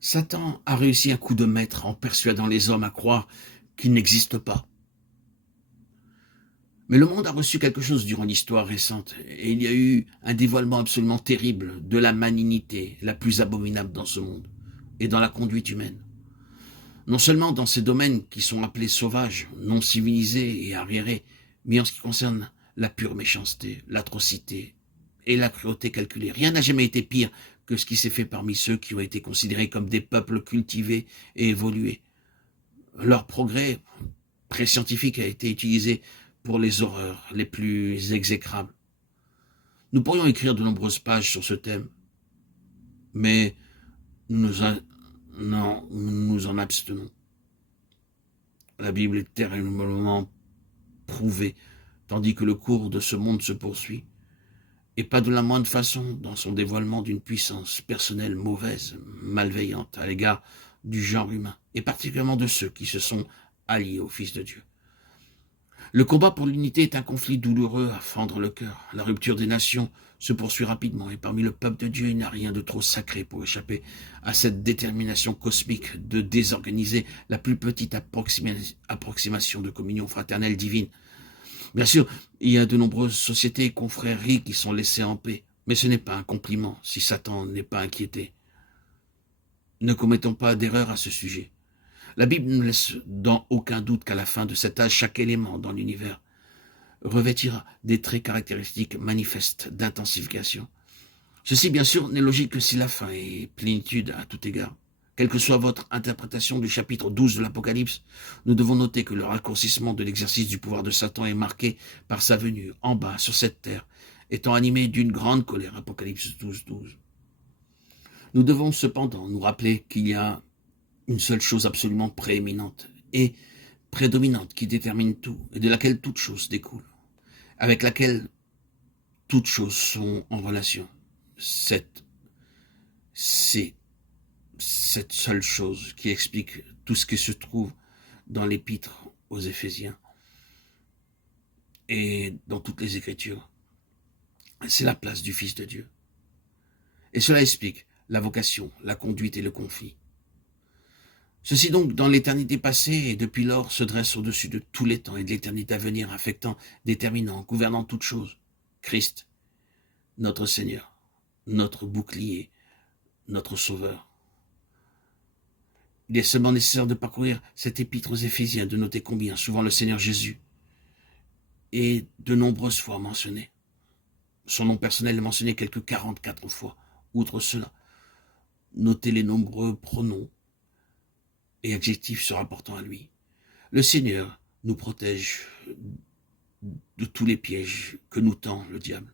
Satan a réussi un coup de maître en persuadant les hommes à croire qu'il n'existe pas. Mais le monde a reçu quelque chose durant l'histoire récente, et il y a eu un dévoilement absolument terrible de la malignité la plus abominable dans ce monde, et dans la conduite humaine. Non seulement dans ces domaines qui sont appelés sauvages, non civilisés et arriérés, mais en ce qui concerne la pure méchanceté, l'atrocité et la cruauté calculée. Rien n'a jamais été pire que ce qui s'est fait parmi ceux qui ont été considérés comme des peuples cultivés et évolués. Leur progrès pré-scientifique a été utilisé pour les horreurs les plus exécrables. Nous pourrions écrire de nombreuses pages sur ce thème, mais nous nous en abstenons. La Bible est terriblement prouvée, tandis que le cours de ce monde se poursuit, et pas de la moindre façon dans son dévoilement d'une puissance personnelle mauvaise, malveillante à l'égard du genre humain, et particulièrement de ceux qui se sont alliés au Fils de Dieu. Le combat pour l'unité est un conflit douloureux à fendre le cœur. La rupture des nations se poursuit rapidement, et parmi le peuple de Dieu, il n'y a rien de trop sacré pour échapper à cette détermination cosmique de désorganiser la plus petite approximation de communion fraternelle divine. Bien sûr, il y a de nombreuses sociétés et confréries qui sont laissées en paix, mais ce n'est pas un compliment si Satan n'est pas inquiété. Ne commettons pas d'erreur à ce sujet. La Bible ne laisse dans aucun doute qu'à la fin de cet âge, chaque élément dans l'univers revêtira des traits caractéristiques manifestes d'intensification. Ceci, bien sûr, n'est logique que si la fin est plénitude à tout égard. Quelle que soit votre interprétation du chapitre 12 de l'Apocalypse, nous devons noter que le raccourcissement de l'exercice du pouvoir de Satan est marqué par sa venue en bas sur cette terre, étant animé d'une grande colère. Apocalypse 12, 12. Nous devons cependant nous rappeler qu'il y a une seule chose absolument prééminente et prédominante qui détermine tout et de laquelle toute chose découle, avec laquelle toutes choses sont en relation. C'est cette seule chose qui explique tout ce qui se trouve dans l'épître aux Éphésiens et dans toutes les Écritures. C'est la place du Fils de Dieu. Et cela explique la vocation, la conduite et le conflit. Ceci donc dans l'éternité passée et depuis lors se dresse au-dessus de tous les temps et de l'éternité à venir, affectant, déterminant, gouvernant toutes choses. Christ, notre Seigneur, notre bouclier, notre Sauveur. Il est seulement nécessaire de parcourir cette épître aux Éphésiens, de noter combien souvent le Seigneur Jésus est de nombreuses fois mentionné. Son nom personnel est mentionné quelque 44 fois. Outre cela, notez les nombreux pronoms et adjectifs se rapportant à lui. Le Seigneur nous protège de tous les pièges que nous tend le diable.